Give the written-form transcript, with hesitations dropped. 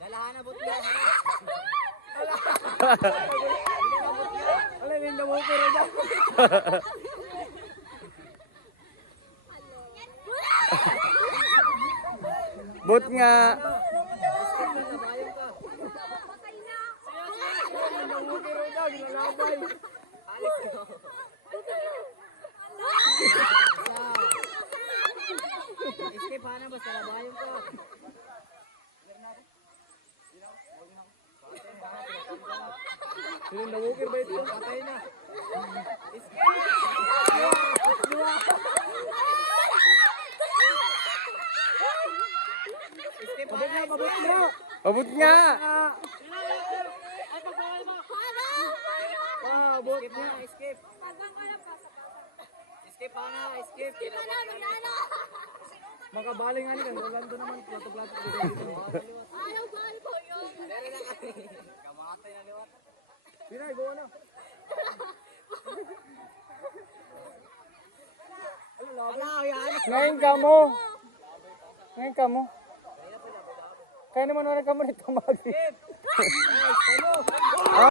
Dalahan na butya. Alay, hindi mo pero daw. But nga. Escape na basta labayon ka. Sino nawukir ba ito? Patay na. Escape Pabot na, pabot na. Abot nga. Pabot Escape na, escape. Escape na, escape. Makabaling nga niyan. Orlando naman. Plato-plato dito. Pero na kami. Kamatay na liwat. Pinay, gawa na. Ala, yan. Ngayon ka mo. Ngayon ka mo. Kaya naman wala ka mo nito mag